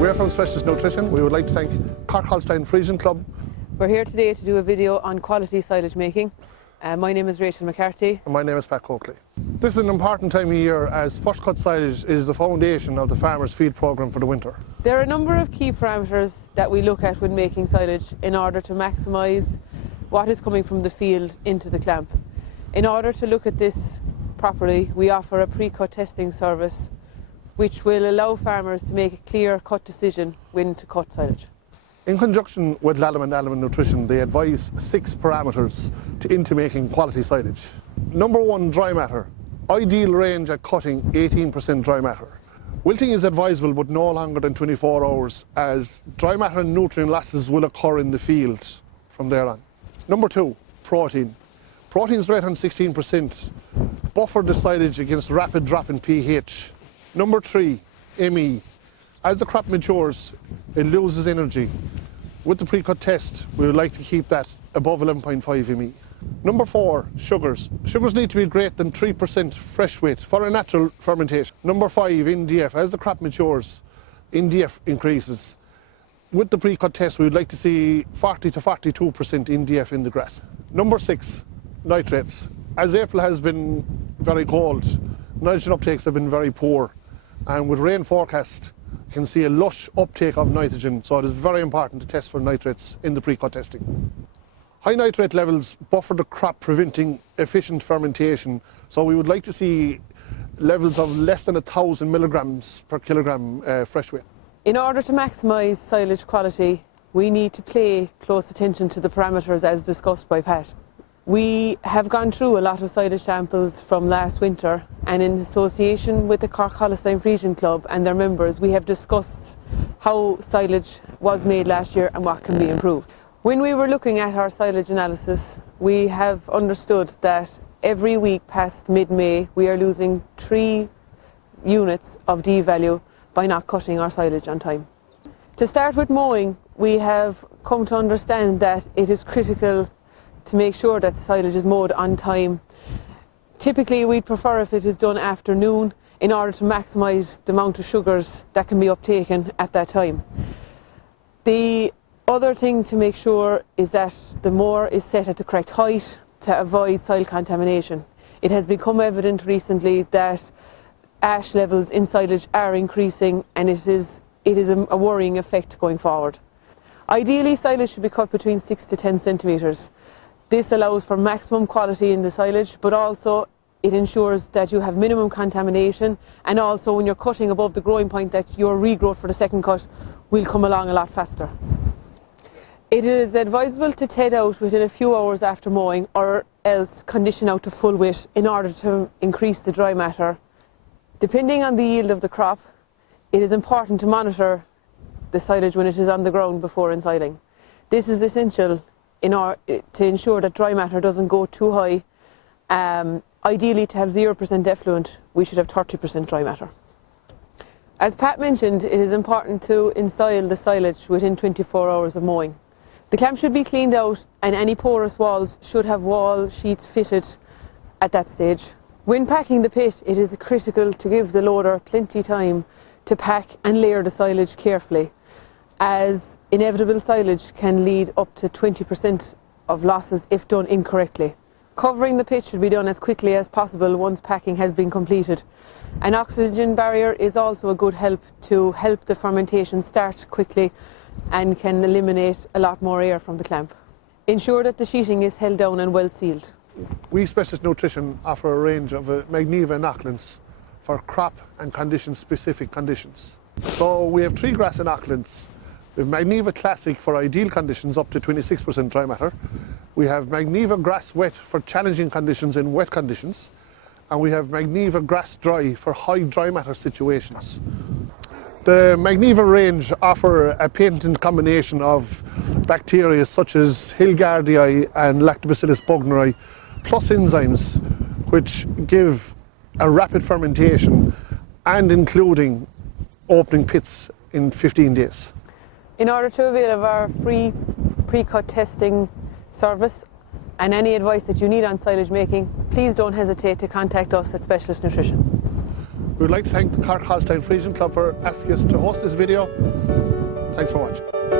We're from Specialist Nutrition. We would like to thank Coakley Friesian Club. We're here today to do a video on quality silage making. My name is Rachel McCarthy. And my name is Coakley. This is an important time of year as first cut silage is the foundation of the farmer's feed programme for the winter. There are a number of key parameters that we look at when making silage in order to maximise what is coming from the field into the clamp. In order to look at this properly, we offer a pre-cut testing service which will allow farmers to make a clear cut decision when to cut silage. In conjunction with Lallam and Allen Nutrition, they advise 6 parameters into making quality silage. Number 1, dry matter. Ideal range at cutting 18% dry matter. Wilting is advisable but no longer than 24 hours as dry matter and nutrient losses will occur in the field from there on. Number 2, protein. Protein is right on 16%. Buffer the silage against rapid drop in pH. Number 3, ME. As the crop matures, it loses energy. With the pre-cut test, we would like to keep that above 11.5 ME. Number 4, sugars. Sugars need to be greater than 3% fresh weight for a natural fermentation. Number 5, NDF. As the crop matures, NDF increases. With the pre-cut test, we would like to see 40 to 42% NDF in the grass. Number 6, nitrates. As April has been very cold, nitrogen uptakes have been very poor. And with rain forecast, you can see a lush uptake of nitrogen, so it is very important to test for nitrates in the pre-cut testing. High nitrate levels buffer the crop, preventing efficient fermentation, so we would like to see levels of less than 1,000 milligrams per kilogram fresh weight. In order to maximise silage quality, we need to pay close attention to the parameters as discussed by Pat. We have gone through a lot of silage samples from last winter, and in association with the Coakley Friesian Club and their members, we have discussed how silage was made last year and what can be improved. When we were looking at our silage analysis, we have understood that every week past mid-May we are losing 3 units of D value by not cutting our silage on time. To start with mowing, we have come to understand that it is critical to make sure that the silage is mowed on time. Typically we'd prefer if it is done after noon in order to maximise the amount of sugars that can be uptaken at that time. The other thing to make sure is that the mower is set at the correct height to avoid soil contamination. It has become evident recently that ash levels in silage are increasing, and it is a worrying effect going forward. Ideally, silage should be cut between 6 to 10 centimetres. This allows for maximum quality in the silage, but also it ensures that you have minimum contamination, and also when you're cutting above the growing point that your regrowth for the second cut will come along a lot faster. It is advisable to ted out within a few hours after mowing, or else condition out to full weight in order to increase the dry matter. Depending on the yield of the crop, it is important to monitor the silage when it is on the ground before ensiling. This is essential in order to ensure that dry matter doesn't go too high. Ideally, to have 0% effluent, we should have 30% dry matter. As Pat mentioned, it is important to ensoil the silage within 24 hours of mowing. The clamp should be cleaned out, and any porous walls should have wall sheets fitted at that stage. When packing the pit, it is critical to give the loader plenty time to pack and layer the silage carefully, as inevitable silage can lead up to 20% of losses if done incorrectly. Covering the pit should be done as quickly as possible once packing has been completed. An oxygen barrier is also a good help to help the fermentation start quickly and can eliminate a lot more air from the clamp. Ensure that the sheeting is held down and well sealed. We Specialist Nutrition offer a range of Magniva inoculants for crop and condition-specific conditions. So we have 3 grass inoculants. We have Magniva Classic for ideal conditions up to 26% dry matter. We have Magniva Grass Wet for challenging conditions in wet conditions. And we have Magniva Grass Dry for high dry matter situations. The Magniva range offer a patented combination of bacteria such as Hilgardii and Lactobacillus bugneri, plus enzymes which give a rapid fermentation and including opening pits in 15 days. In order to avail of our free pre-cut testing service and any advice that you need on silage making, please don't hesitate to contact us at Specialist Nutrition. We would like to thank the Cork Holstein Friesian Club for asking us to host this video. Thanks for watching.